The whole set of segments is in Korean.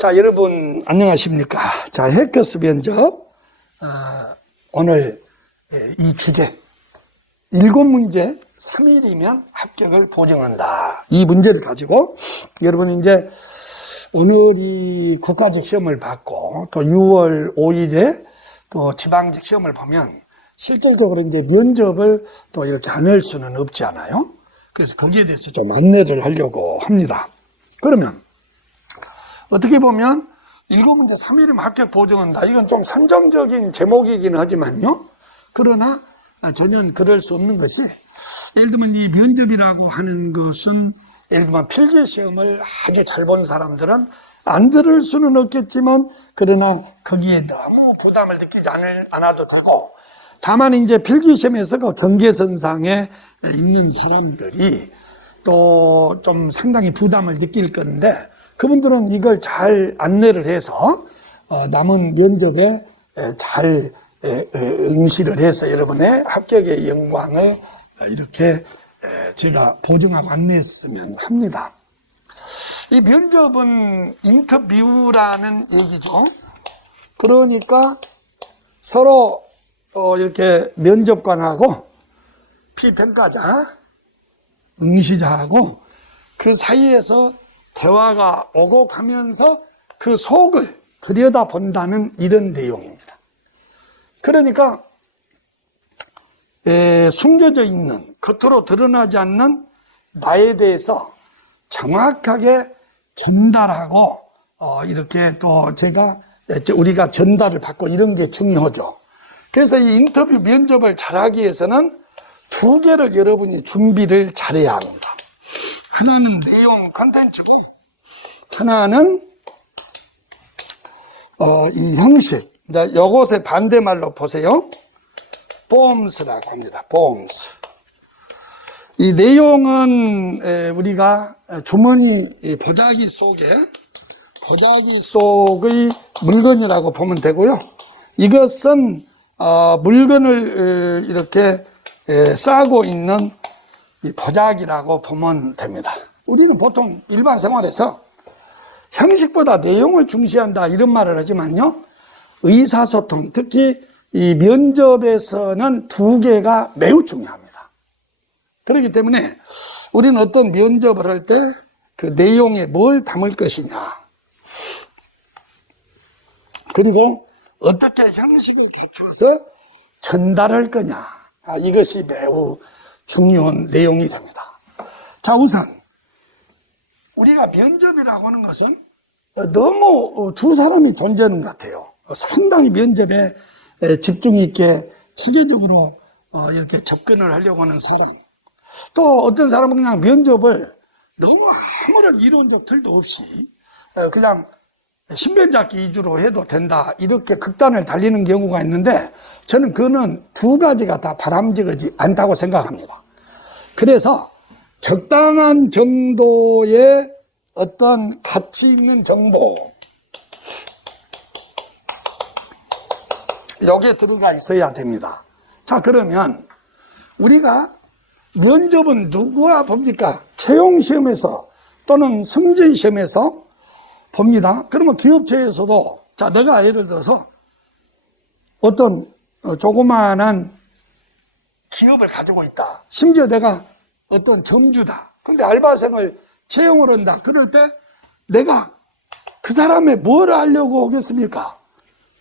자, 여러분 안녕하십니까? 자, 해커스 면접 오늘 이 주제 7문제 3일이면 합격을 보증한다. 이 문제를 가지고 여러분 이제 오늘이 국가직 시험을 받고 또 6월 5일에 또 지방직 시험을 보면 실질적으로 이제 면접을 또 이렇게 안 할 수는 없지 않아요? 그래서 거기에 대해서 좀 안내를 하려고 합니다. 그러면 어떻게 보면 7문제 3일이면 합격 보증한다. 이건 좀 선정적인 제목이긴 하지만요. 그러나 전혀 그럴 수 없는 것이, 예를 들면 이 면접이라고 하는 것은 예를 들면 필기시험을 아주 잘 본 사람들은 안 들을 수는 없겠지만 그러나 거기에 너무 부담을 느끼지 않아도 되고, 다만 이제 필기시험에서 그 경계선상에 있는 사람들이 또 좀 상당히 부담을 느낄 건데, 그분들은 이걸 잘 안내를 해서 남은 면접에 잘 응시를 해서 여러분의 합격의 영광을 이렇게 제가 보증하고 안내했으면 합니다. 이 면접은 인터뷰라는 얘기죠. 그러니까 서로 이렇게 면접관하고 피평가자, 응시자하고 그 사이에서 대화가 오고 가면서 그 속을 들여다본다는 이런 내용입니다. 그러니까 숨겨져 있는, 겉으로 드러나지 않는 나에 대해서 정확하게 전달하고 이렇게 또 우리가 전달을 받고 이런 게 중요하죠. 그래서 이 인터뷰 면접을 잘하기 위해서는 2개를 여러분이 준비를 잘해야 합니다. 하나는 내용 컨텐츠고, 하나는 이 형식. 이제 이것의 반대말로 보세요. forms라고 합니다. forms. 이 내용은 우리가 주머니 보자기 속의 물건이라고 보면 되고요. 이것은 물건을 이렇게 싸고 있는 이 보자기라고 보면 됩니다. 우리는 보통 일반 생활에서 형식보다 내용을 중시한다 이런 말을 하지만요, 의사소통, 특히 이 면접에서는 2개가 매우 중요합니다. 그렇기 때문에 우리는 어떤 면접을 할 때 그 내용에 뭘 담을 것이냐, 그리고 어떻게 형식을 갖추어서 전달할 거냐, 이것이 매우 중요한 내용이 됩니다. 자, 우선 우리가 면접이라고 하는 것은 너무 2 사람이 존재하는 것 같아요. 상당히 면접에 집중 있게 체계적으로 이렇게 접근을 하려고 하는 사람, 또 어떤 사람은 그냥 면접을 너무 아무런 이론적 틀도 없이 그냥 신변잡기 위주로 해도 된다, 이렇게 극단을 달리는 경우가 있는데, 저는 그거는 2가지가 다 바람직하지 않다고 생각합니다. 그래서 적당한 정도의 어떤 가치 있는 정보, 여기에 들어가 있어야 됩니다. 자, 그러면 우리가 면접은 누구와 봅니까? 채용시험에서 또는 승진시험에서 봅니다. 그러면 기업체에서도, 자, 내가 예를 들어서 어떤 조그마한 기업을 가지고 있다. 심지어 내가 어떤 점주다. 근데 알바생을 채용을 한다. 그럴 때 내가 그 사람의 뭘 하려고 오겠습니까?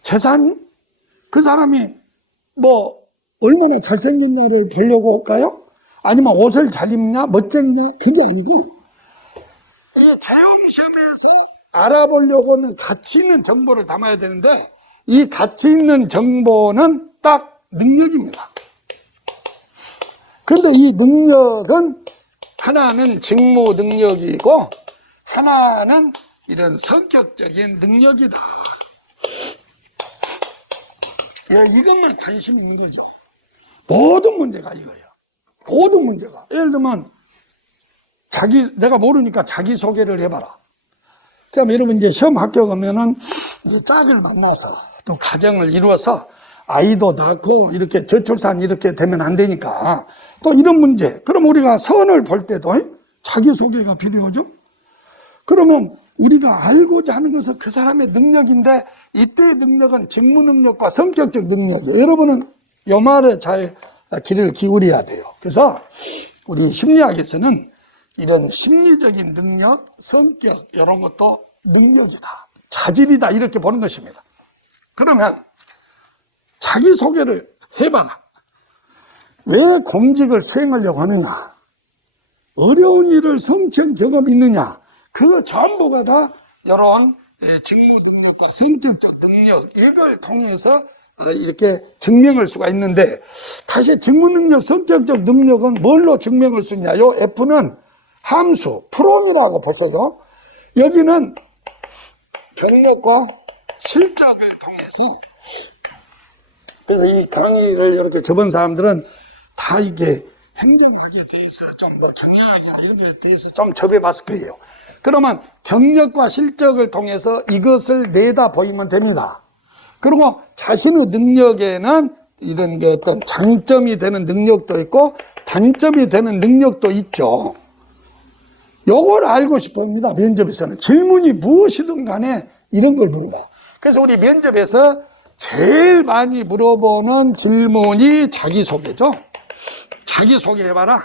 재산? 그 사람이 뭐 얼마나 잘생겼나를 보려고 올까요? 아니면 옷을 잘 입냐? 멋쟁이냐? 그게 아니고, 이 채용시험에서 알아보려고 하는 가치 있는 정보를 담아야 되는데, 이 가치 있는 정보는 딱 능력입니다. 그런데 이 능력은 하나는 직무 능력이고 하나는 이런 성격적인 능력이다. 이것만 관심이 있는 거죠. 모든 문제가 이거예요. 모든 문제가. 예를 들면 내가 모르니까 자기소개를 해봐라. 그럼 여러분 이제 시험 합격하면은 짝을 만나서 또 가정을 이루어서 아이도 낳고 이렇게 저출산 이렇게 되면 안 되니까 또 이런 문제. 그럼 우리가 선을 볼 때도 자기소개가 필요하죠. 그러면 우리가 알고자 하는 것은 그 사람의 능력인데, 이때의 능력은 직무 능력과 성격적 능력이에요. 여러분은 이 말에 잘 귀를 기울여야 돼요. 그래서 우리 심리학에서는 이런 심리적인 능력, 성격, 이런 것도 능력이다, 자질이다, 이렇게 보는 것입니다. 그러면 자기소개를 해봐라. 왜 공직을 수행하려고 하느냐? 어려운 일을 성취한 경험이 있느냐? 그 전부가 다 이런 직무 능력과 성격적 능력, 이걸 통해서 이렇게 증명할 수가 있는데, 다시 직무 능력, 성격적 능력은 뭘로 증명할 수 있냐요? F는 함수, 프롬이라고 보세요. 여기는 경력과 실적을 통해서, 그래서 이 강의를 이렇게 접은 사람들은 다 이게 행동하기에 대해서 좀 경영하기 이런 것에 대해서 좀 접해봤을 거예요. 그러면 경력과 실적을 통해서 이것을 내다 보이면 됩니다. 그리고 자신의 능력에는 이런 게 어떤 장점이 되는 능력도 있고 단점이 되는 능력도 있죠. 요걸 알고 싶어 합니다. 면접에서는 질문이 무엇이든 간에 이런 걸 물어봐. 그래서 우리 면접에서 제일 많이 물어보는 질문이 자기소개죠. 자기소개 해봐라.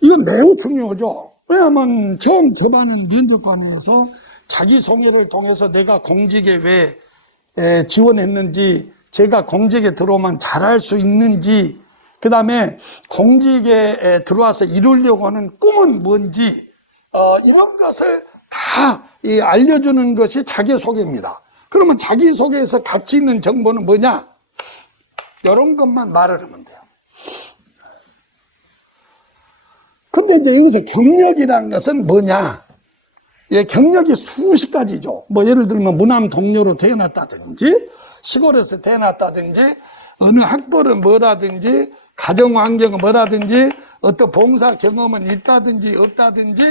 이건 매우 중요하죠. 왜냐하면 처음 접하는 면접관에서 자기소개를 통해서 내가 공직에 왜 지원했는지, 제가 공직에 들어오면 잘할 수 있는지, 그 다음에 공직에 들어와서 이루려고 하는 꿈은 뭔지, 이런 것을 다 알려주는 것이 자기소개입니다. 그러면 자기소개에서 가치 있는 정보는 뭐냐? 이런 것만 말을 하면 돼요. 근데 이제 여기서 경력이라는 것은 뭐냐? 예, 경력이 수십 가지죠. 뭐 예를 들면 무남 동료로 태어났다든지, 시골에서 태어났다든지, 어느 학벌은 뭐라든지, 가정 환경은 뭐라든지, 어떤 봉사 경험은 있다든지 없다든지,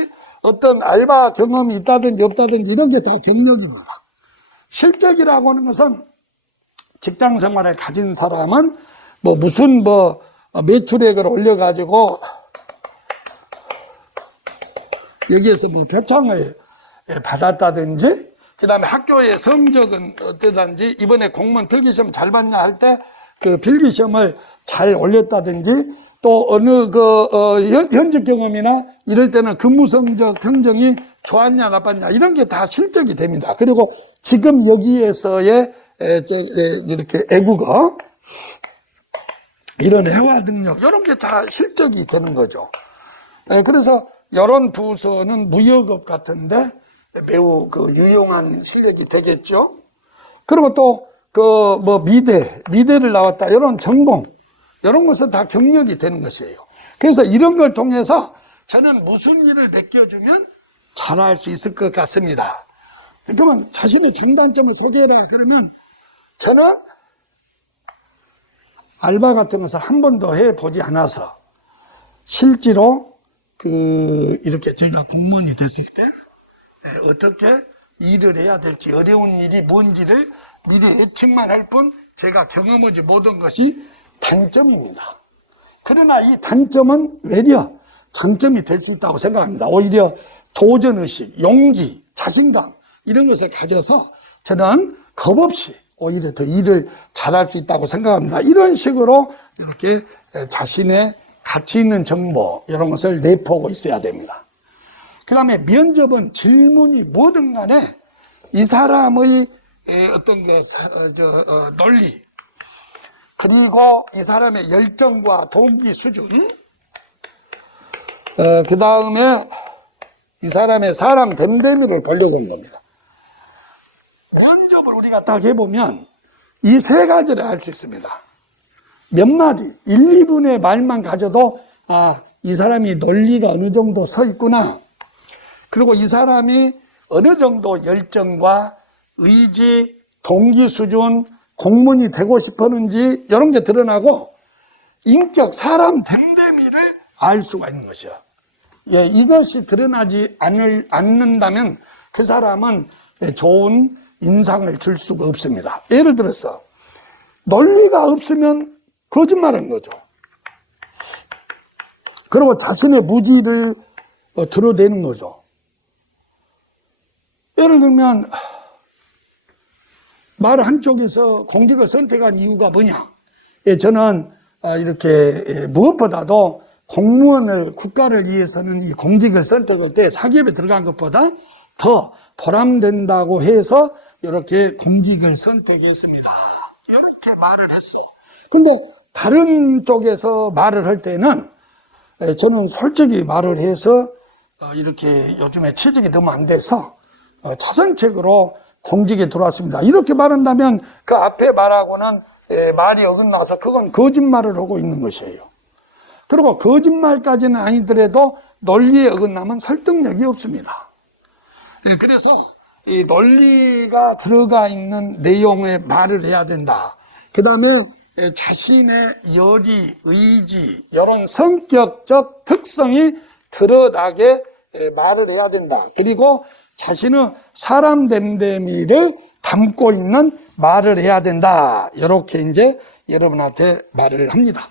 어떤 알바 경험이 있다든지 없다든지, 이런 게 다 경력입니다. 실적이라고 하는 것은 직장 생활을 가진 사람은 뭐 무슨 매출액을 올려가지고 여기에서 뭐 표창을 받았다든지, 그 다음에 학교의 성적은 어떠든지, 이번에 공무원 필기시험 잘 봤냐 할 때 그 필기시험을 잘 올렸다든지, 또 어느 현직 경험이나 이럴 때는 근무 성적 평정이 좋았냐 나빴냐, 이런 게 다 실적이 됩니다. 그리고 지금 여기에서의 이렇게 애국어, 이런 회화 능력, 이런 게 다 실적이 되는 거죠. 그래서 이런 부서는 무역업 같은데 매우 유용한 실력이 되겠죠. 그리고 또 미대를 나왔다, 이런 전공, 이런 것은 다 경력이 되는 것이에요. 그래서 이런 걸 통해서 저는 무슨 일을 맡겨주면 잘할 수 있을 것 같습니다. 그러면 자신의 장단점을 소개해라 그러면, 저는 알바 같은 것을 한 번도 해보지 않아서 실제로 이렇게 제가 공무원이 됐을 때 어떻게 일을 해야 될지, 어려운 일이 뭔지를 미리 예측만 할 뿐 제가 경험하지 못한 것이 단점입니다. 그러나 이 단점은 외려 장점이 될 수 있다고 생각합니다. 오히려 도전의식, 용기, 자신감, 이런 것을 가져서 저는 겁없이 오히려 더 일을 잘할 수 있다고 생각합니다. 이런 식으로 이렇게 자신의 가치 있는 정보, 이런 것을 내포하고 있어야 됩니다. 그 다음에 면접은 질문이 뭐든 간에 이 사람의 어떤 논리, 그리고 이 사람의 열정과 동기 수준, 그 다음에 이 사람의 사람 됨됨이를 보려고 하는 겁니다. 면접을 우리가 딱 해보면 이 세 가지를 알 수 있습니다. 몇 마디, 1, 2분의 말만 가져도 이 사람이 논리가 어느 정도 서 있구나, 그리고 이 사람이 어느 정도 열정과 의지, 동기 수준, 공무원이 되고 싶었는지, 이런 게 드러나고 인격, 사람 됨됨이를 알 수가 있는 것이요. 예, 이것이 드러나지 않는다면 그 사람은 좋은 인상을 줄 수가 없습니다. 예를 들어서 논리가 없으면 거짓말한 거죠. 그리고 자신의 무지를 드러내는 거죠. 예를 들면 말 한쪽에서 공직을 선택한 이유가 뭐냐? 예, 저는 이렇게 무엇보다도 공무원을 국가를 위해서는 이 공직을 선택할 때 사기업에 들어간 것보다 더 보람된다고 해서 이렇게 공직을 선택했습니다. 이렇게 말을 했어. 근데 다른 쪽에서 말을 할 때는 저는 솔직히 말을 해서 이렇게 요즘에 취직이 너무 안 돼서 자선책으로 공직에 들어왔습니다. 이렇게 말한다면 그 앞에 말하고는 말이 어긋나서 그건 거짓말을 하고 있는 것이에요. 그리고 거짓말까지는 아니더라도 논리에 어긋나면 설득력이 없습니다. 그래서 이 논리가 들어가 있는 내용의 말을 해야 된다. 그 다음에 자신의 열의, 의지, 이런 성격적 특성이 드러나게 말을 해야 된다. 그리고 자신의 사람 됨됨이를 담고 있는 말을 해야 된다. 이렇게 이제 여러분한테 말을 합니다.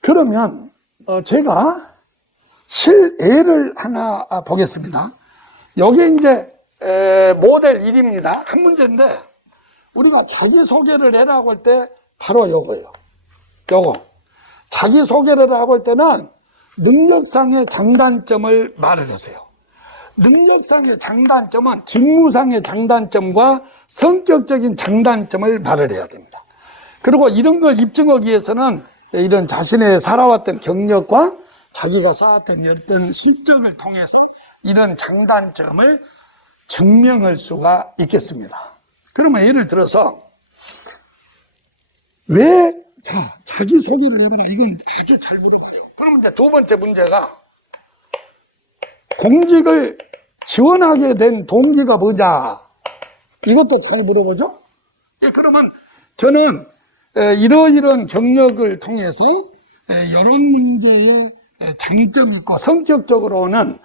그러면 제가 실예를 하나 보겠습니다. 여기 이제 모델 1입니다. 한 문제인데 우리가 자기소개를 해라고 할 때 바로 요거예요. 요거. 자기소개를 하고 할 때는 능력상의 장단점을 말을 하세요. 능력상의 장단점은 직무상의 장단점과 성격적인 장단점을 말을 해야 됩니다. 그리고 이런 걸 입증하기 위해서는 이런 자신의 살아왔던 경력과 자기가 쌓았던 어떤 실적을 통해서 이런 장단점을 증명할 수가 있겠습니다. 그러면 예를 들어서 자기소개를 해봐라. 이건 아주 잘 물어봐요. 그러면 이제 두 번째 문제가 공직을 지원하게 된 동기가 뭐냐? 이것도 잘 물어보죠? 예, 그러면 저는 이러이러한 경력을 통해서 이런 문제에 장점이 있고 성격적으로는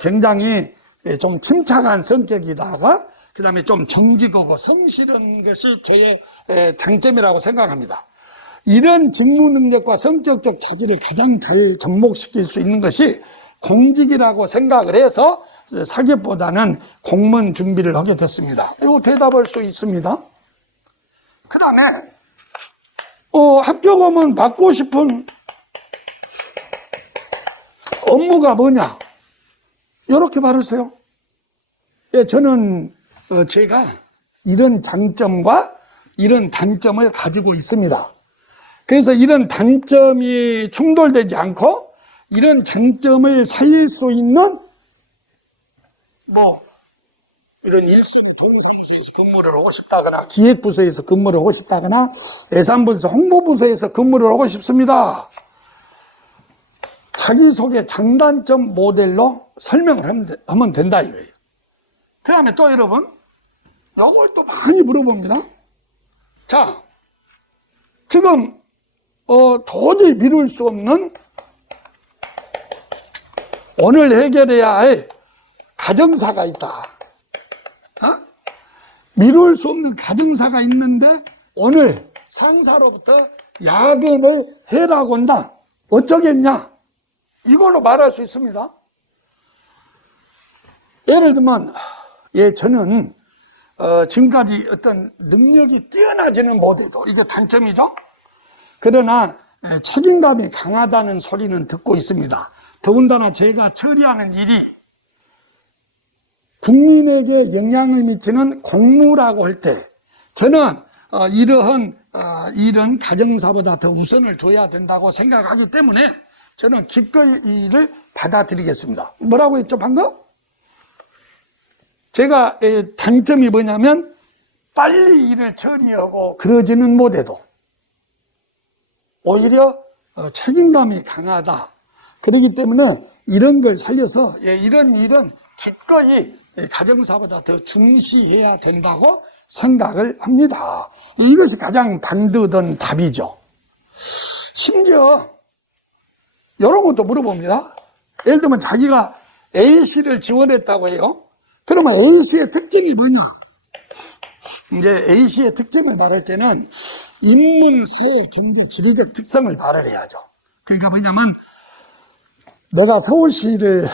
굉장히 좀 침착한 성격이다가 그 다음에 좀 정직하고 성실한 것이 저의 장점이라고 생각합니다. 이런 직무 능력과 성격적 자질을 가장 잘 접목시킬 수 있는 것이 공직이라고 생각을 해서 사기업보다는 공무원 준비를 하게 됐습니다. 이거 대답할 수 있습니다. 그 다음에 합격하면 받고 싶은 업무가 뭐냐? 이렇게 말하세요. 예, 저는 제가 이런 장점과 이런 단점을 가지고 있습니다. 그래서 이런 단점이 충돌되지 않고 이런 장점을 살릴 수 있는 이런 일순위 동사무소에서 근무를 하고 싶다거나 기획부서에서 근무를 하고 싶다거나 예산부서 홍보부서에서 근무를 하고 싶습니다. 자기소개 장단점 모델로 설명을 하면 된다 이거예요. 그 다음에 또 여러분 이걸 또 많이 물어봅니다. 자, 지금 도저히 미룰 수 없는 오늘 해결해야 할 가정사가 있다. 미룰 수 없는 가정사가 있는데 오늘 상사로부터 야근을 해라고 한다. 어쩌겠냐? 이걸로 말할 수 있습니다. 예를 들면 저는 지금까지 어떤 능력이 뛰어나지는 못해도 이게 단점이죠. 그러나 책임감이 강하다는 소리는 듣고 있습니다. 더군다나 제가 처리하는 일이 국민에게 영향을 미치는 공무라고 할 때 저는 이러한 일은 가정사보다 더 우선을 둬야 된다고 생각하기 때문에 저는 기꺼이 이 일을 받아들이겠습니다. 뭐라고 했죠 방금? 제가 단점이 뭐냐면 빨리 일을 처리하고 그러지는 못해도 오히려 책임감이 강하다. 그렇기 때문에 이런 걸 살려서 이런 일은 기꺼이 가정사보다 더 중시해야 된다고 생각을 합니다. 이것이 가장 방드던 답이죠. 심지어 이런 것도 물어봅니다. 예를 들면 자기가 A씨를 지원했다고 해요. 그러면 A씨의 특징이 뭐냐? 이제 A씨의 특징을 말할 때는 인문, 세, 경제, 지리적 특성을 말을 해야죠. 그러니까 뭐냐면 내가 서울시를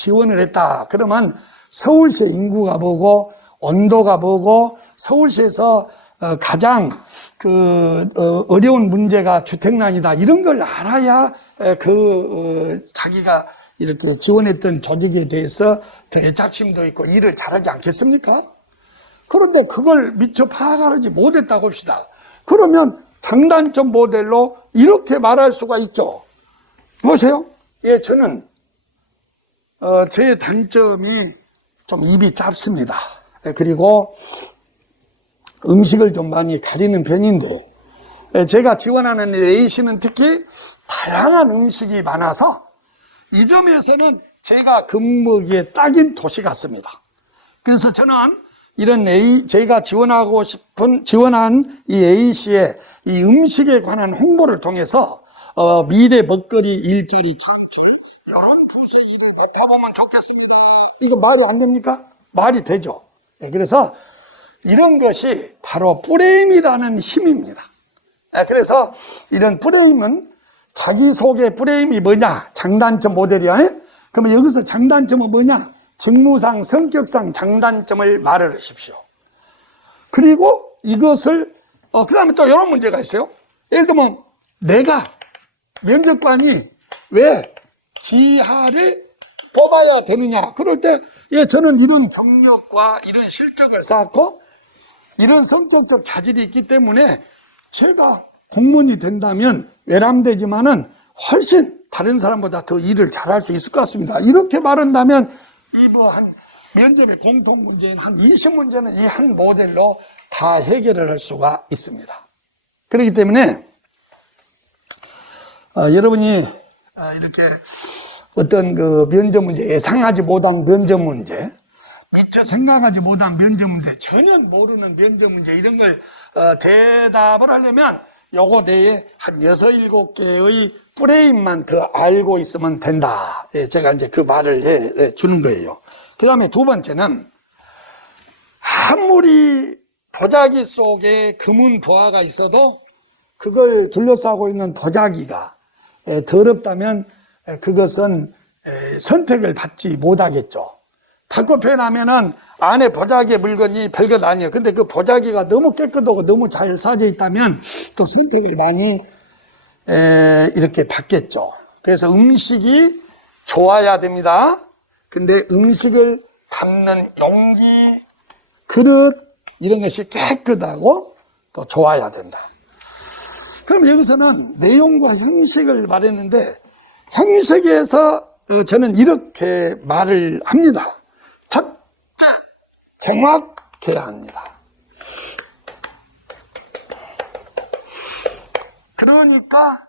지원을 했다. 그러면 서울시 인구가 보고 온도가 보고 서울시에서 가장 어려운 문제가 주택난이다. 이런 걸 알아야 자기가 이렇게 지원했던 조직에 대해서 더 애착심도 있고 일을 잘하지 않겠습니까? 그런데 그걸 미처 파악하지 못했다고 합시다. 그러면 장단점 모델로 이렇게 말할 수가 있죠. 보세요. 예, 저는 제 단점이 좀 입이 짧습니다. 그리고 음식을 좀 많이 가리는 편인데, 제가 지원하는 A씨는 특히 다양한 음식이 많아서 이 점에서는 제가 근무하기에 딱인 도시 같습니다. 그래서 저는 이런 제가 지원한 이 A씨의 이 음식에 관한 홍보를 통해서 미래 먹거리, 일자리 창출 이런 부서를 높여보면 좋겠습니다. 이거 말이 안 됩니까? 말이 되죠. 그래서 이런 것이 바로 프레임이라는 힘입니다. 그래서 이런 프레임은 자기소개 프레임이 뭐냐? 장단점 모델이야. 그러면 여기서 장단점은 뭐냐? 직무상, 성격상 장단점을 말을 하십시오. 그리고 이것을, 그 다음에 또 이런 문제가 있어요. 예를 들면, 내가, 면접관이 왜 기하를 뽑아야 되느냐? 그럴 때, 예, 저는 이런 경력과 이런 실적을 쌓고, 이런 성격적 자질이 있기 때문에 제가 공무원이 된다면 외람되지만은 훨씬 다른 사람보다 더 일을 잘할 수 있을 것 같습니다. 이렇게 말한다면 한 면접의 공통 문제인 한 20문제는 이 한 모델로 다 해결을 할 수가 있습니다. 그렇기 때문에 여러분이 이렇게 어떤 면접 문제, 예상하지 못한 면접 문제, 미처 생각하지 못한 면접 문제, 전혀 모르는 면접 문제 이런 걸 대답을 하려면 요거 내에 한 6, 7개의 프레임만 더 알고 있으면 된다. 예, 제가 이제 그 말을 해 주는 거예요. 그 다음에 두 번째는 아무리 보자기 속에 금은 보화가 있어도 그걸 둘러싸고 있는 보자기가 더럽다면 그것은 선택을 받지 못하겠죠. 바꿔 표현하면은 안에 보자기의 물건이 별것 아니에요. 근데 그 보자기가 너무 깨끗하고 너무 잘 싸져 있다면 또 선택을 많이 이렇게 받겠죠. 그래서 음식이 좋아야 됩니다. 근데 음식을 담는 용기, 그릇 이런 것이 깨끗하고 또 좋아야 된다. 그럼 여기서는 내용과 형식을 말했는데 형식에서 저는 이렇게 말을 합니다. 첫째, 정확해야 합니다. 그러니까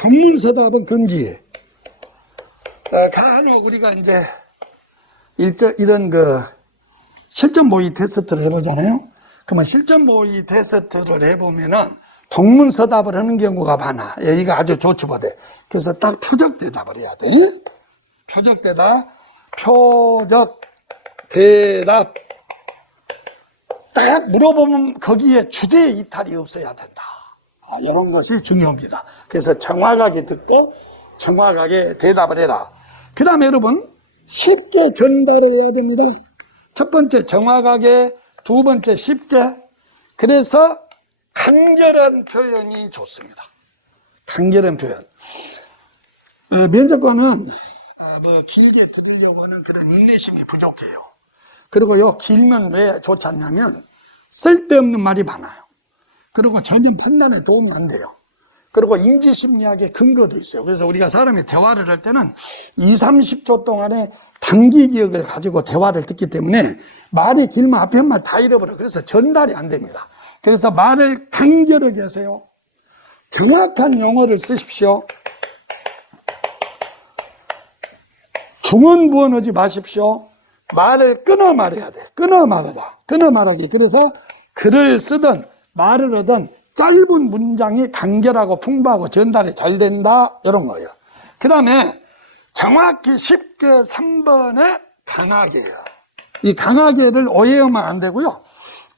동문서답은 금기에 간혹 우리가 이제 이런 실전 모의 테스트를 해보잖아요. 그러면 실전 모의 테스트를 해보면은 동문서답을 하는 경우가 많아. 이거 아주 좋지 보대. 그래서 딱 표적 대답을 해야 돼. 표적 대답. 딱 물어보면 거기에 주제 이탈이 없어야 된다. 이런 것이 중요합니다. 그래서 정확하게 듣고 정확하게 대답을 해라. 그 다음에 여러분 쉽게 전달을 해야 됩니다. 첫 번째 정확하게, 두 번째 쉽게. 그래서 간결한 표현이 좋습니다. 간결한 표현. 면접관은 길게 들으려고 하는 그런 인내심이 부족해요. 그리고요, 길면 왜 좋지 않냐면 쓸데없는 말이 많아요. 그리고 전혀 판단에 도움이 안 돼요. 그리고 인지심리학의 근거도 있어요. 그래서 우리가 사람이 대화를 할 때는 2, 30초 동안에 단기 기억을 가지고 대화를 듣기 때문에 말이 길면 앞에 한 말 다 잃어버려요. 그래서 전달이 안 됩니다. 그래서 말을 간결하게 하세요. 정확한 용어를 쓰십시오. 중언부언하지 마십시오. 말을 끊어 말해야 돼. 끊어 말하다. 끊어 말하기. 그래서 글을 쓰든 말을 하든 짧은 문장이 간결하고 풍부하고 전달이 잘 된다. 이런 거예요. 그 다음에 정확히 쉽게 3번에 강하게요. 이 강하게를 오해하면 안 되고요.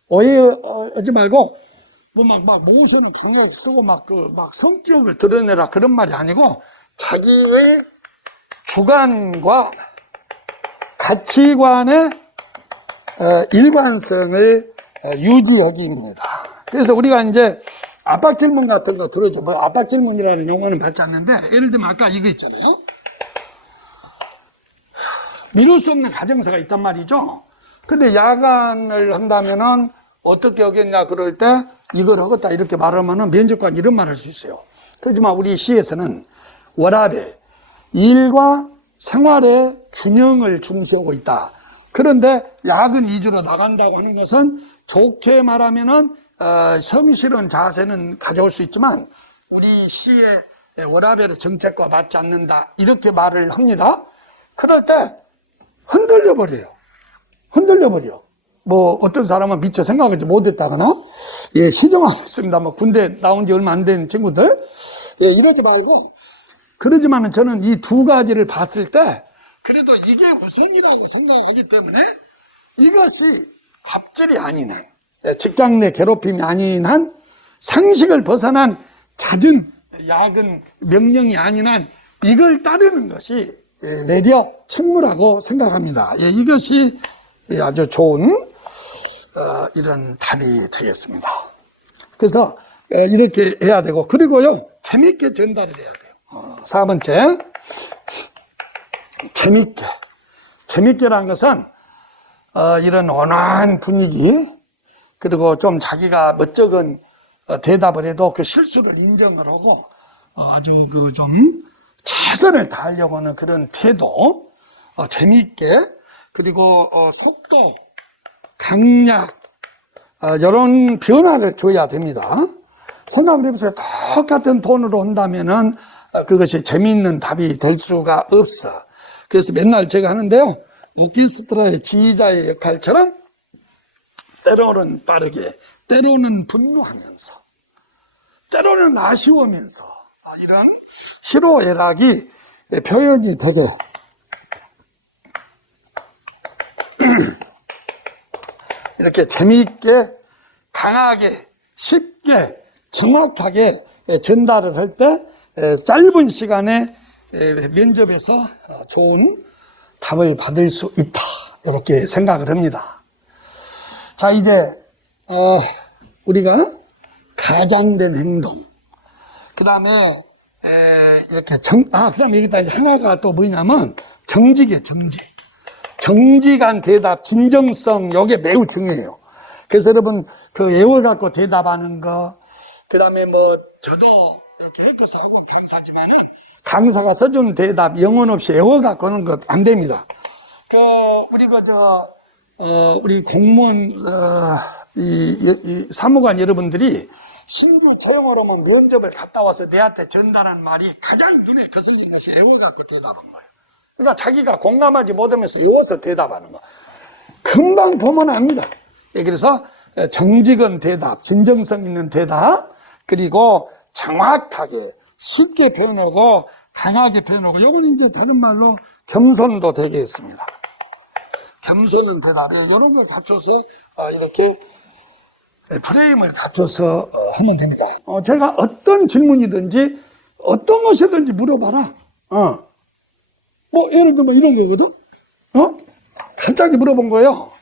오해하지 말고 무슨 강하게 쓰고 막 성격을 드러내라 그런 말이 아니고 자기의 주관과 가치관의 일관성을 유지하기입니다. 그래서 우리가 이제 압박 질문 같은 거 들어줘. 뭐 압박 질문이라는 용어는 받지 않는데, 예를 들면 아까 이거 있잖아요. 미룰 수 없는 가정사가 있단 말이죠. 근데 야간을 한다면은 어떻게 하겠냐 그럴 때 이걸 하겠다 이렇게 말하면은 면접관 이런 말 할 수 있어요. 그렇지만 우리 시에서는 워라밸, 일과 생활의 균형을 중시하고 있다. 그런데 야근 위주로 나간다고 하는 것은 좋게 말하면은 성실한 자세는 가져올 수 있지만 우리 시의 워라밸의 정책과 맞지 않는다 이렇게 말을 합니다. 그럴 때 흔들려 버려요. 뭐 어떤 사람은 미처 생각하지 못했다거나 시정하겠습니다. 뭐 군대 나온 지 얼마 안 된 친구들 이러지 말고, 그러지만은 저는 이 두 가지를 봤을 때 그래도 이게 우선이라고 생각하기 때문에 이것이 갑질이 아닌 한, 직장 내 괴롭힘이 아닌 한, 상식을 벗어난 잦은 야근 명령이 아닌 한 이걸 따르는 것이 내려 책무라고 생각합니다. 이것이 아주 좋은 이런 답이 되겠습니다. 그래서 이렇게 해야 되고, 그리고요 재밌게 전달을 해야 돼요. 4번째, 재밌게란 것은 이런 온화한 분위기, 그리고 좀 자기가 멋쩍은 대답을 해도 그 실수를 인정을 하고 아주 그 좀 최선을 다하려고 하는 그런 태도, 재미있게, 그리고 속도, 강약, 이런 변화를 줘야 됩니다. 생각을 해보세요. 똑같은 톤으로 한다면은 그것이 재미있는 답이 될 수가 없어. 그래서 맨날 제가 하는데요, 오케스트라의 지휘자의 역할처럼 때로는 빠르게, 때로는 분노하면서, 때로는 아쉬워하면서 이런 희로애락이 표현이 되게 이렇게 재미있게, 강하게, 쉽게, 정확하게 전달을 할 때 짧은 시간에 면접에서 좋은 답을 받을 수 있다, 이렇게 생각을 합니다. 자, 이제 우리가 가장된 행동, 그 다음에 이렇게 그 다음에 여기다 하나가 또 뭐냐면 정직이에요. 정직한 대답, 진정성, 이게 매우 중요해요. 그래서 여러분 그 애워 갖고 대답하는 거, 그 다음에 뭐 저도 이렇게 헬퍼스하고 강사지만은 강사가 써주는 대답 영혼 없이 애워 갖고 하는 것 안 됩니다. 우리 공무원 이 사무관 여러분들이 신분 채용을 하면 면접을 갔다 와서 내한테 전달한 말이 가장 눈에 거슬리는 것이 애워 갖고 대답한 거예요. 그러니까 자기가 공감하지 못하면서 외워서 대답하는 거. 금방 보면 압니다. 그래서 정직한 대답, 진정성 있는 대답, 그리고 정확하게 쉽게 표현하고 강하게 표현하고, 요건 이제 다른 말로 겸손도 되겠습니다. 겸손한 대답, 이런 걸 갖춰서 이렇게 프레임을 갖춰서 하면 됩니다. 제가 어떤 질문이든지 어떤 것이든지 물어봐라. 뭐 예를 들면 이런 거거든. 갑자기 물어본 거예요.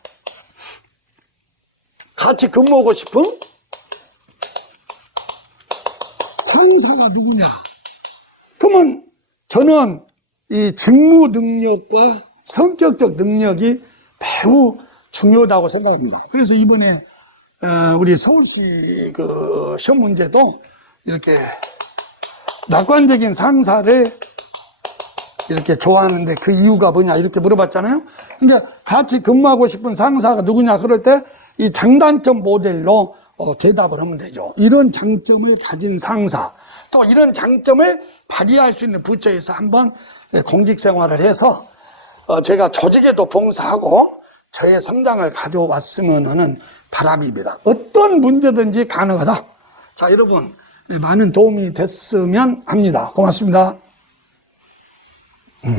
같이 근무하고 싶은 상사가 누구냐? 그러면 저는 이 직무 능력과 성격적 능력이 매우 중요하다고 생각합니다. 그래서 이번에 우리 서울시 그 시험 문제도 이렇게 낙관적인 상사를 이렇게 좋아하는데 그 이유가 뭐냐 이렇게 물어봤잖아요. 그러니까 같이 근무하고 싶은 상사가 누구냐 그럴 때 이 장단점 모델로 대답을 하면 되죠. 이런 장점을 가진 상사, 또 이런 장점을 발휘할 수 있는 부처에서 한번 공직 생활을 해서 제가 조직에도 봉사하고 저의 성장을 가져왔으면 하는 바람입니다. 어떤 문제든지 가능하다. 자, 여러분 많은 도움이 됐으면 합니다. 고맙습니다.